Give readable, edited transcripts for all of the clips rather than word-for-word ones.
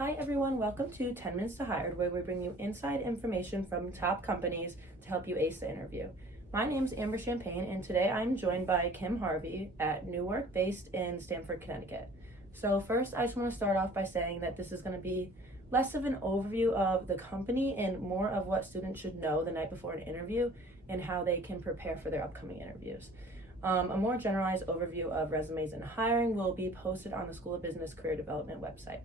Hi everyone, welcome to 10 Minutes to Hired, where we bring you inside information from top companies to help you ace the interview. My name's Amber Champagne, and today I'm joined by Kim Harvey at Newmark, based in Stamford, Connecticut. So first, I just want to start off by saying that this is going to be less of an overview of the company and more of what students should know the night before an interview and how they can prepare for their upcoming interviews. A more generalized overview of resumes and hiring will be posted on the School of Business Career Development website.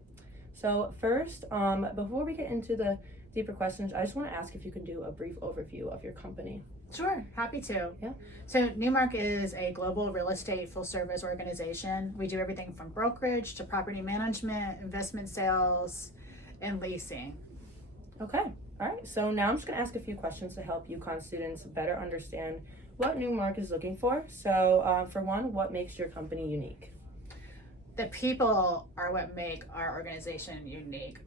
So first, before we get into the deeper questions, I just want to ask if you can do a brief overview of your company. Sure, happy to. Yeah. So Newmark is a global real estate full service organization. We do everything from brokerage to property management, investment sales, and leasing. Okay, all right. So now I'm just going to ask a few questions to help UConn students better understand what Newmark is looking for. So for one, what makes your company unique? The people are what make our organization unique.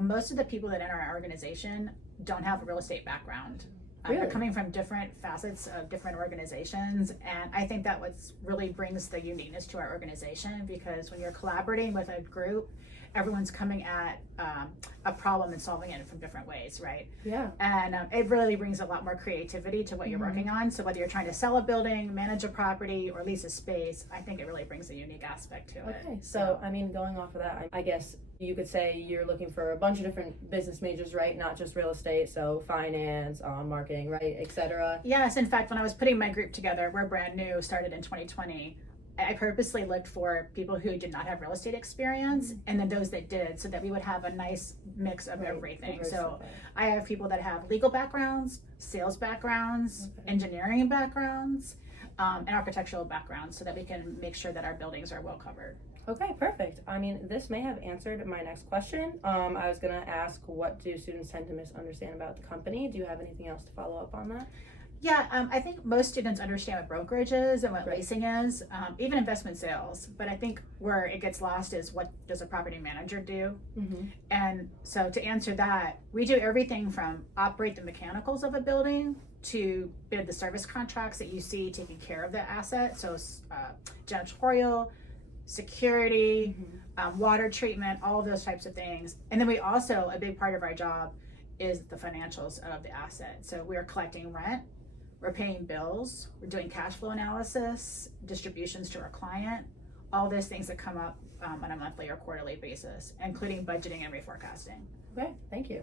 Most of the people that enter our organization don't have a real estate background. Really? They're coming from different facets of different organizations, and I think that what really brings the uniqueness to our organization, because when you're collaborating with a group, everyone's coming at a problem and solving it from different ways, right? Yeah. And it really brings a lot more creativity to what you're working on. So whether you're trying to sell a building, manage a property, or lease a space, I think it really brings a unique aspect to it. Okay, so I mean, going off of that, I guess you could say you're looking for a bunch of different business majors, right? Not just real estate, so finance, marketing, right, etc. Yes, in fact, when I was putting my group together, we're brand new, started in 2020. I purposely looked for people who did not have real estate experience, and then those that did, so that we would have a nice mix of everything. So I have people that have legal backgrounds, sales backgrounds, engineering backgrounds, and architectural backgrounds, so that we can make sure that our buildings are well covered. Okay, perfect. I mean, this may have answered my next question. I was gonna ask, what do students tend to misunderstand about the company? Do you have anything else to follow up on that? Yeah, I think most students understand what brokerage is and what leasing is, even investment sales. But I think where it gets lost is, what does a property manager do? And so to answer that, we do everything from operate the mechanicals of a building to bid the service contracts that you see taking care of the asset. So janitorial, security, water treatment, all of those types of things. And then we also, a big part of our job is the financials of the asset. So we're collecting rent, we're paying bills, we're doing cash flow analysis, distributions to our client, all those things that come up on a monthly or quarterly basis, including budgeting and reforecasting. Okay, thank you.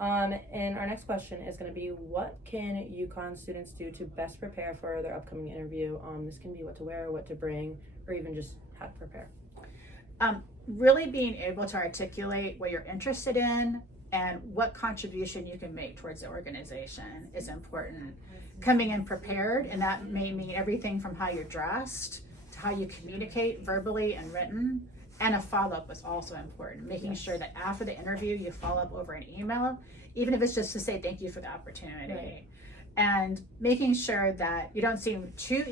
And our next question is going to be, what can UConn students do to best prepare for their upcoming interview? This can be what to wear, what to bring, or even just how to prepare. Really being able to articulate what you're interested in and what contribution you can make towards the organization is important. Coming in prepared, and that may mean everything from how you're dressed to how you communicate verbally and written, and a follow-up is also important. Making sure that after the interview you follow up over an email, even if it's just to say thank you for the opportunity. And making sure that you don't seem too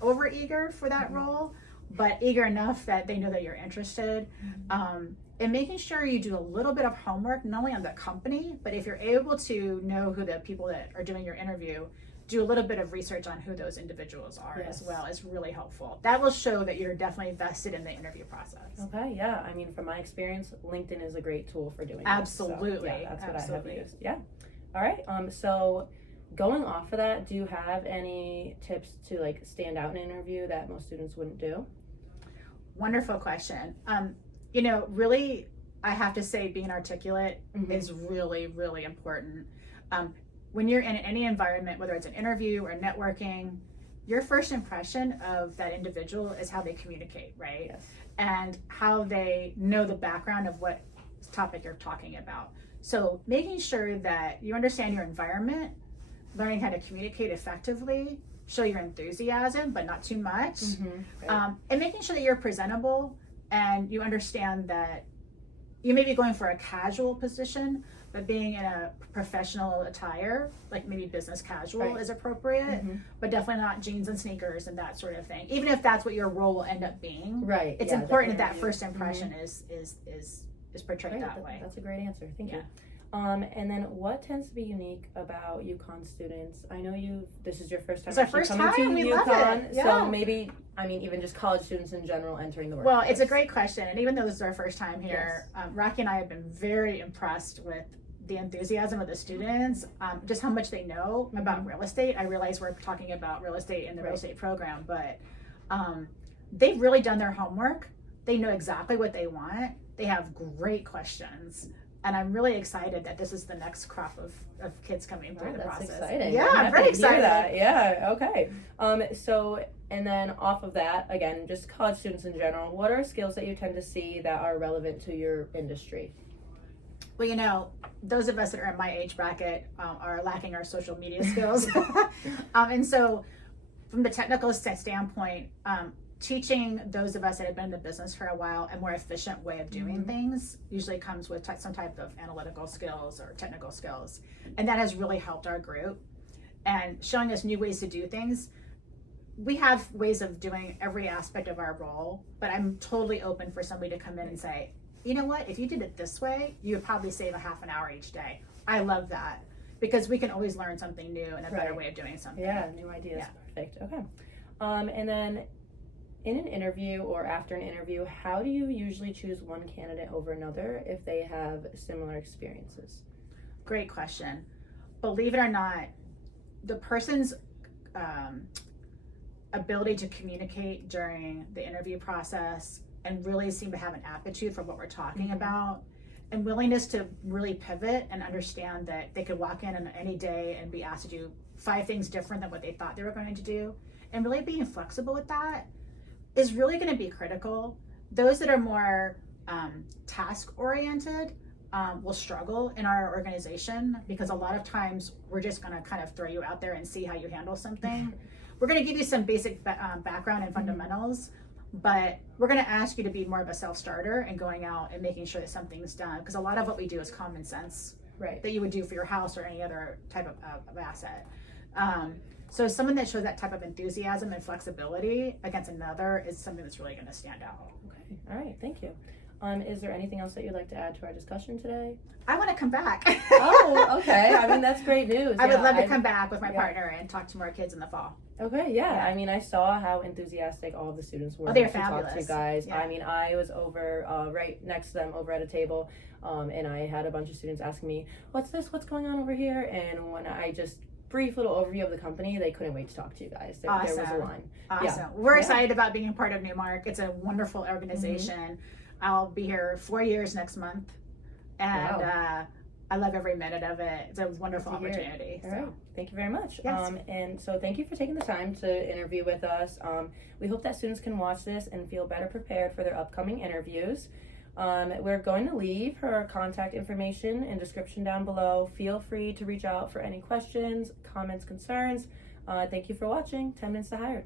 over eager for that role, but eager enough that they know that you're interested. And making sure you do a little bit of homework, not only on the company, but if you're able to know who the people that are doing your interview, do a little bit of research on who those individuals are as well is really helpful. That will show that you're definitely vested in the interview process. Okay, yeah. I mean, from my experience, LinkedIn is a great tool for doing Absolutely. This. So, yeah, that's what I have used. Yeah. All right. So going off of that, do you have any tips to like stand out in an interview that most students wouldn't do? Wonderful question. You know, really, I have to say being articulate is really, really important. When you're in any environment, whether it's an interview or networking, your first impression of that individual is how they communicate, right? Yes. And how they know the background of what topic you're talking about. So making sure that you understand your environment, learning how to communicate effectively, show your enthusiasm, but not too much, and making sure that you're presentable and you understand that you may be going for a casual position, but being in a professional attire, like maybe business casual is appropriate, but definitely not jeans and sneakers and that sort of thing. Even if that's what your role will end up being, it's important that first impression is portrayed that way. That's a great answer. Thank you. And then what tends to be unique about UConn students? I know this is your first time It's our actually first coming time. to We love UConn, it. Yeah. so maybe, I mean, even just college students in general entering the workforce. Well, it's a great question. And even though this is our first time here, Rocky and I have been very impressed with the enthusiasm of the students, just how much they know about real estate. I realize we're talking about real estate in the real estate program, but they've really done their homework. They know exactly what they want. They have great questions. And I'm really excited that this is the next crop of kids coming through the process. That's exciting. Yeah, I'm happy very to hear excited. that. Yeah, okay. So, and then off of that, again, just college students in general, what are skills that you tend to see that are relevant to your industry? Well, you know, those of us that are in my age bracket are lacking our social media skills. And so from the technical standpoint, teaching those of us that have been in the business for a while a more efficient way of doing things usually comes with some type of analytical skills or technical skills. And that has really helped our group and showing us new ways to do things. We have ways of doing every aspect of our role, but I'm totally open for somebody to come in and say, you know what, if you did it this way, you would probably save a half an hour each day. I love that because we can always learn something new and a better way of doing something. Yeah, new ideas. Perfect. Okay. And then in an interview or after an interview, how do you usually choose one candidate over another if they have similar experiences? Great question. Believe it or not, the person's ability to communicate during the interview process and really seem to have an aptitude for what we're talking about and willingness to really pivot and understand that they could walk in on any day and be asked to do 5 things different than what they thought they were going to do, and really being flexible with that is really going to be critical. Those that are more task oriented will struggle in our organization because a lot of times we're just going to kind of throw you out there and see how you handle something. We're going to give you some basic background and fundamentals, but we're going to ask you to be more of a self-starter and going out and making sure that something's done, because a lot of what we do is common sense that you would do for your house or any other type of asset. So someone that shows that type of enthusiasm and flexibility against another is something that's really going to stand out. Okay, all right, thank you. Is there anything else that you'd like to add to our discussion today? I want to come back. Oh, okay. I mean, that's great news. I would love to come back with my partner and talk to more kids in the fall. Okay, yeah. I mean, I saw how enthusiastic all of the students were. They're to fabulous. talk to you guys. Yeah. I mean, I was over right next to them over at a table, and I had a bunch of students asking me, "What's this? What's going on over here?" And when I just brief little overview of the company, they couldn't wait to talk to you guys. There was a line. Awesome. Yeah. We're excited about being a part of Newmark. It's a wonderful organization. I'll be here 4 years next month, and I love every minute of it. It's a wonderful opportunity. All right. Thank you very much. Yes. And so thank you for taking the time to interview with us. We hope that students can watch this and feel better prepared for their upcoming interviews. We're going to leave her contact information in description down below. Feel free to reach out for any questions, comments, concerns. Thank you for watching 10 Minutes to Hire.